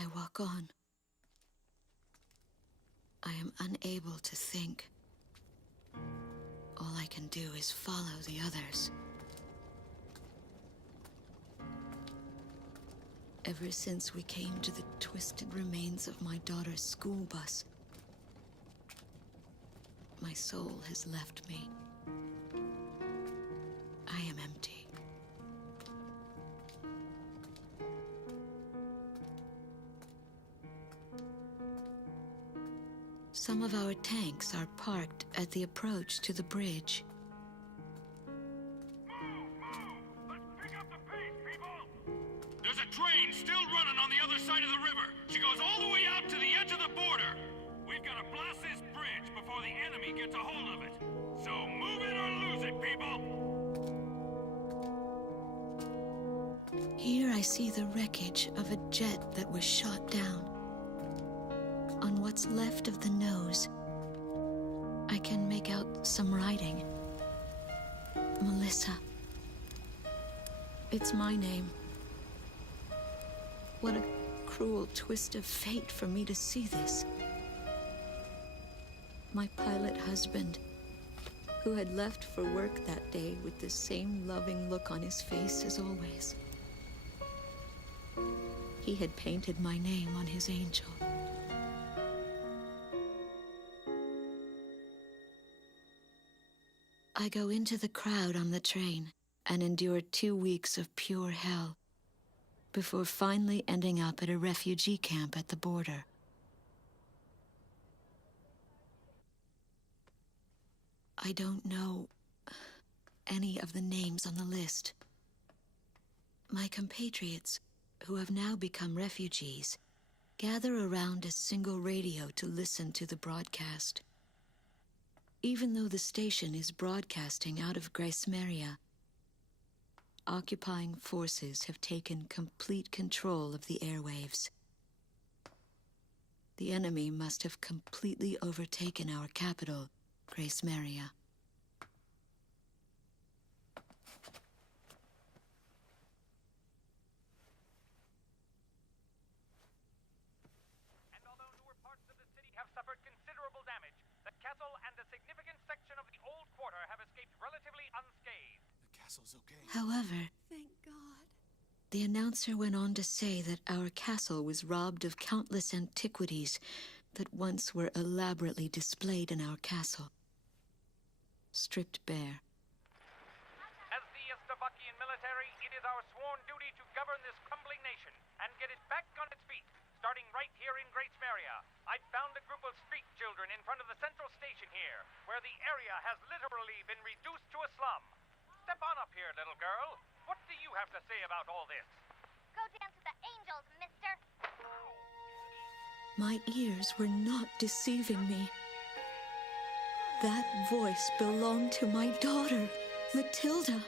I walk on. I am unable to think. All I can do is follow the others. Ever since we came to the twisted remains of my daughter's school bus, my soul has left me. I am empty. Some of our tanks are parked at the approach to the bridge. There's a train still running on the other side of the river. She goes all the way out to the edge of the border. We've got to blast this bridge before the enemy gets a hold of it. So move it or lose it, people! Here I see the wreckage of a jet that was shot down. On what's left of the nose, I can make out some writing. Melissa. It's my name. What a cruel twist of fate for me to see this. My pilot husband, who had left for work that day with the same loving look on his face as always. He had painted my name on his angel. I go into the crowd on the train and endure 2 weeks of pure hell before finally ending up at a refugee camp at the border. I don't know any of the names on the list. My compatriots, who have now become refugees, gather around a single radio to listen to the broadcast. Even though the station is broadcasting out of Grace Maria, occupying forces have taken complete control of the airwaves. The enemy must have completely overtaken our capital, Grace Maria. And although newer parts of the city have suffered considerable damage, the castle and a significant section of the old quarter have escaped relatively unscathed. The castle's okay. However, Thank God. the announcer went on to say that our castle was robbed of countless antiquities that once were elaborately displayed in our castle. Stripped bare. As the Estovakian military, it is our sworn duty to govern this crumbling nation and get it back on its feet, starting right here in Grace Maria. I found a group of street children in front of the central station here, where the area has literally been reduced to a slum. Step on up here, little girl. What do you have to say about all this? Go dance with the angels, mister. My ears were not deceiving me. That voice belonged to my daughter, Matilda.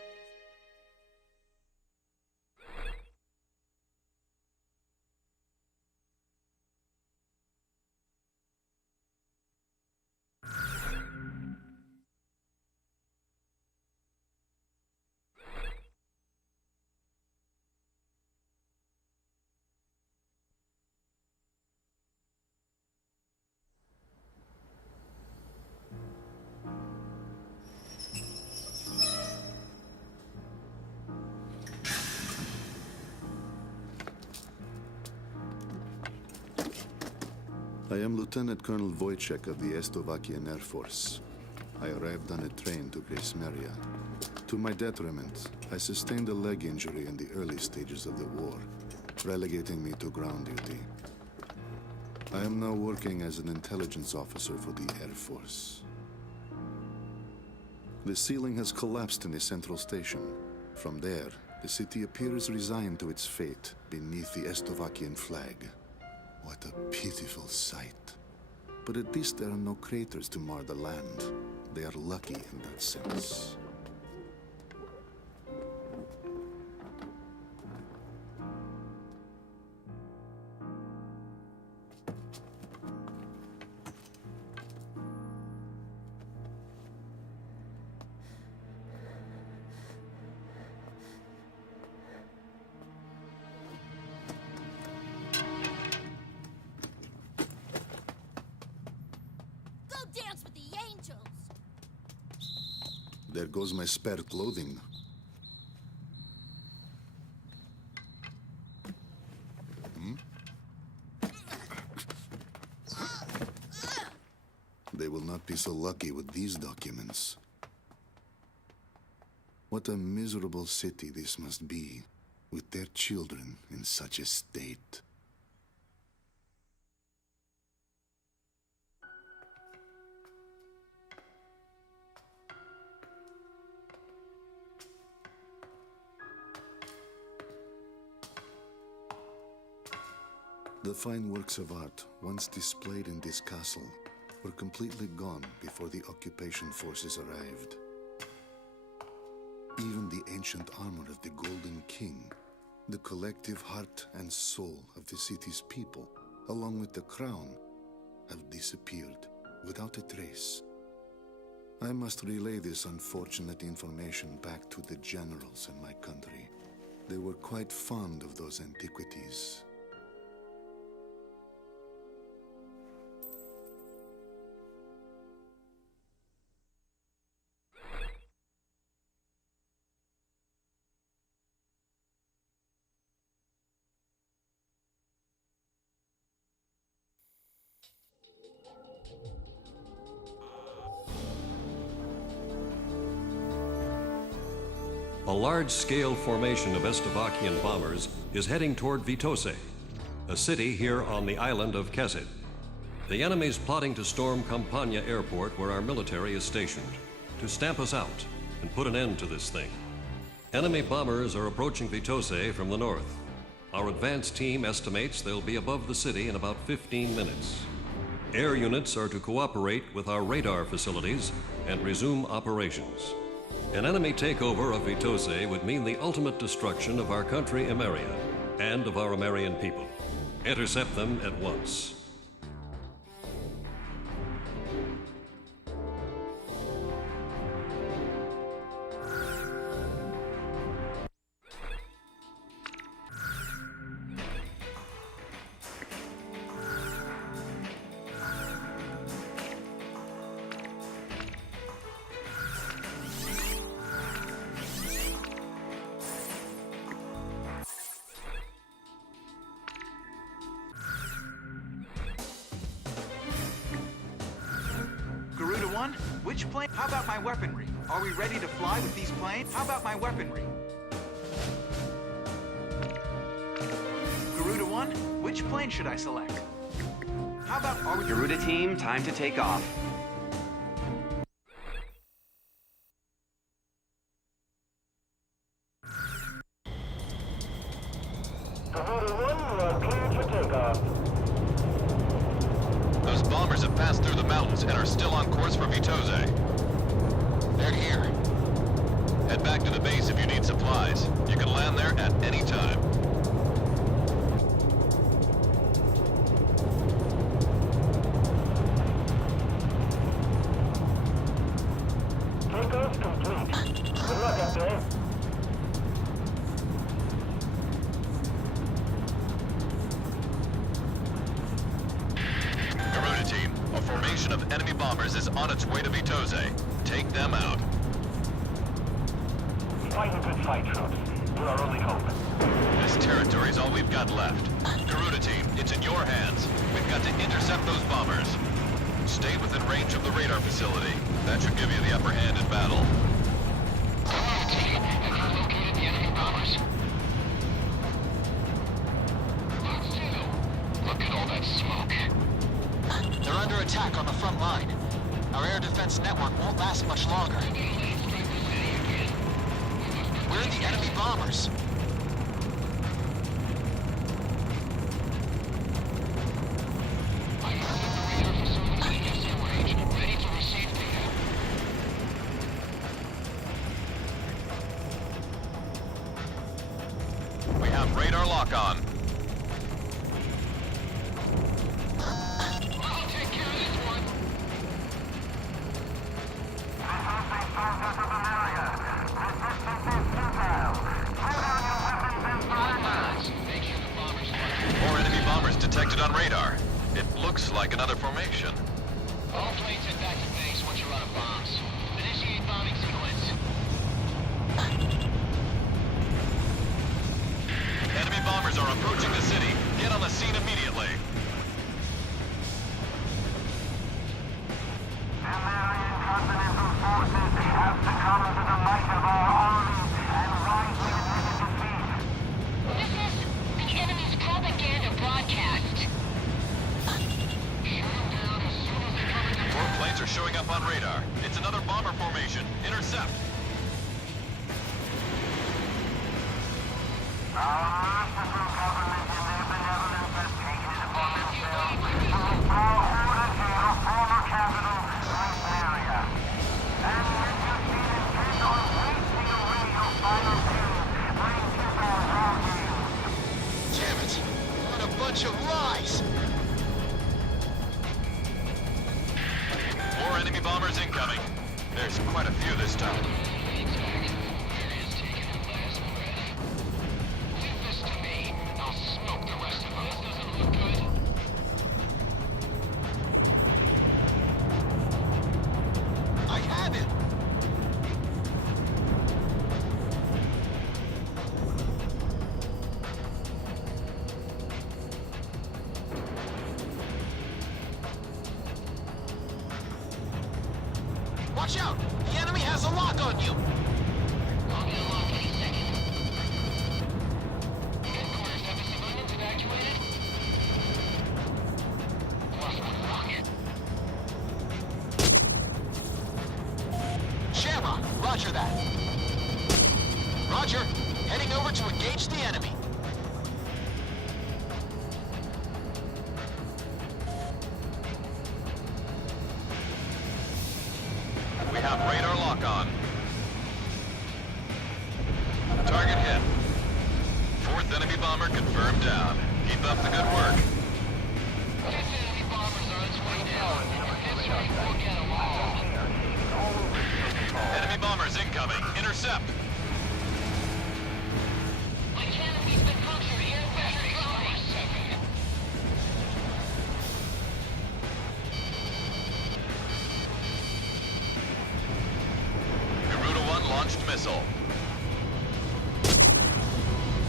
I am Lieutenant Colonel Wojciech of the Estovakian Air Force. I arrived on a train to Grace Maria. To my detriment, I sustained a leg injury in the early stages of the war, relegating me to ground duty. I am now working as an intelligence officer for the Air Force. The ceiling has collapsed in the central station. From there, the city appears resigned to its fate beneath the Estovakian flag. What a pitiful sight. But at least there are no craters to mar the land. They are lucky in that sense. There goes my spare clothing. They will not be so lucky with these documents. What a miserable city this must be, with their children in such a state. The fine works of art, once displayed in this castle, were completely gone before the occupation forces arrived. Even the ancient armor of the Golden King, the collective heart and soul of the city's people, along with the crown, have disappeared without a trace. I must relay this unfortunate information back to the generals in my country. They were quite fond of those antiquities. A large-scale formation of Estovakian bombers is heading toward Vitose, a city here on the island of Kesid. The enemy's plotting to storm Campania Airport, where our military is stationed, to stamp us out and put an end to this thing. Enemy bombers are approaching Vitose from the north. Our advance team estimates they'll be above the city in about 15 minutes. Air units are to cooperate with our radar facilities and resume operations. An enemy takeover of Vitose would mean the ultimate destruction of our country, Emeria, and of our Emerian people. Intercept them at once. Which plane? How about my weaponry? Are we ready to fly with these planes? How about my weaponry? Garuda 1, which plane should I select? How about are we... Garuda team, time to take off. Garuda 1, you are cleared for takeoff. Those bombers have passed through the mountains and are still on course for Vitose. They're here. Head back to the base if you need supplies. You can land there at any time. Takeoff complete. Good luck out there. A formation of enemy bombers is on its way to Vitose. Take them out. Fight a good fight, troops. You're our only hope. This territory's all we've got left. Garuda team, it's in your hands. We've got to intercept those bombers. Stay within range of the radar facility. That should give you the upper hand in battle. Garuda team, have you located the enemy bombers? Hold still. Look at all that smoke. They're under attack on the front line. Our air defense network won't last much longer. Where are the enemy bombers? We have radar lock on. Detected on radar. It looks like another formation. All planes head back to base once you're out of bombs. Initiate bombing sequence. Enemy bombers are approaching the city. Get on the scene immediately. American Continental Forces have succumbed to the might of our army and rise to defeat. This is the enemy's propaganda broadcast. Shoot them down as soon as they come into 4 planes are showing up on radar. It's another bomber formation. Intercept. Our merciful government and their benevolence has taken it upon themselves to restore order to your former capital, Nigeria. And yet you seem intent on wasting away your final days, races are wronging. Damn it! What a bunch of lies! 4 enemy bombers incoming. There's quite a few this time. Leave this to me. I'll smoke the rest of them. This doesn't look good. I have it! Watch out! The enemy has a lock on you! I'll be unlocked any second. Headquarters, have the civilians evacuated? Plus one rocket. Shamrock, roger that. Roger, heading over to engage the enemy. We have radar lock on. Target hit. 4th enemy bomber confirmed down. Keep up the good work. This enemy bombers are on its way down. This way, we'll get them all. Enemy bombers incoming. Intercept. My canopy's been punctured. Air battery number 7. Garuda 1 launched missile.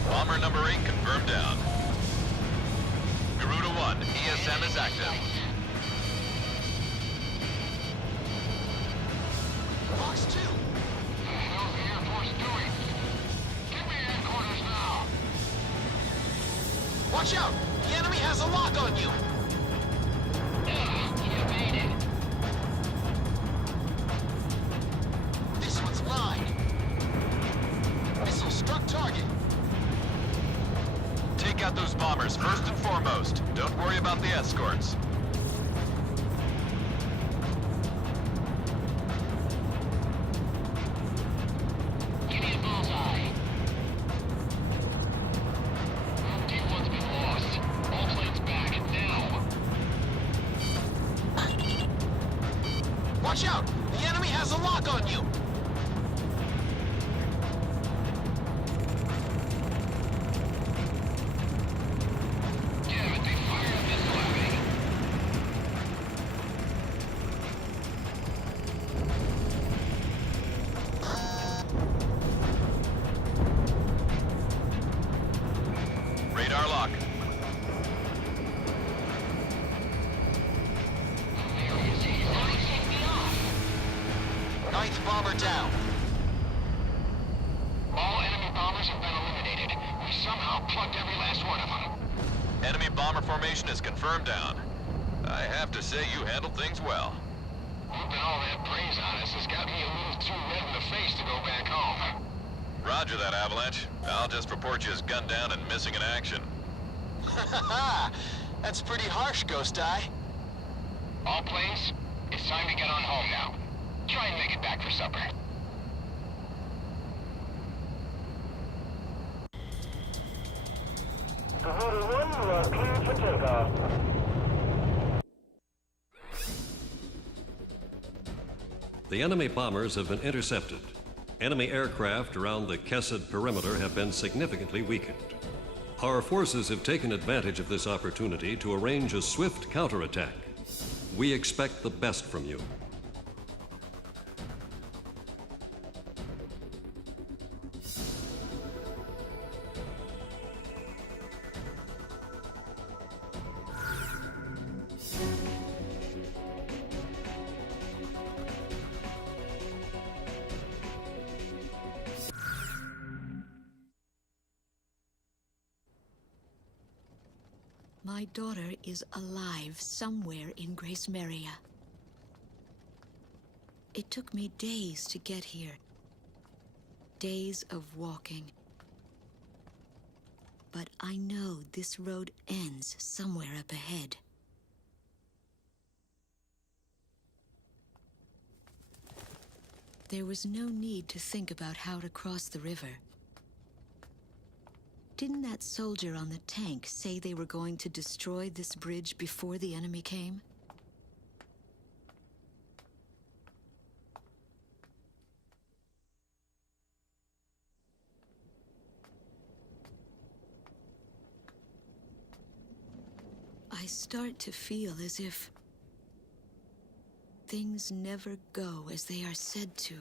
Bomber number 8 confirmed down. Garuda 1, ESM is active. Fox 2! How's the Air Force doing? Get me headquarters now. Watch out! The enemy has a lock on you! You evaded. This one's mine! Missile struck target! Take out those bombers first and foremost. Don't worry about the escorts. Give me a bullseye. Deep one's been lost. All planes back now. Watch out! The enemy has a lock on you! Damn it, they fired a missile at me. Radar lock. There he is. He's already taken me off. 9th bomber down. All enemy bombers have been eliminated. We somehow plugged every last one of them. Enemy bomber formation is confirmed down. I have to say you handled things well. Whooping all that praise on us has got me a little too red in the face to go back home. Roger that, Avalanche. I'll just report you as gunned down and missing in action. That's pretty harsh, Ghost Eye. All planes, it's time to get on home now. Try and make it back for supper. Garuda 1, you are cleared for takeoff. The enemy bombers have been intercepted. Enemy aircraft around the Kesed perimeter have been significantly weakened. Our forces have taken advantage of this opportunity to arrange a swift counterattack. We expect the best from you. My daughter is alive somewhere in Grace Maria. It took me days to get here. Days of walking. But I know this road ends somewhere up ahead. There was no need to think about how to cross the river. Didn't that soldier on the tank say they were going to destroy this bridge before the enemy came? I start to feel as if things never go as they are said to.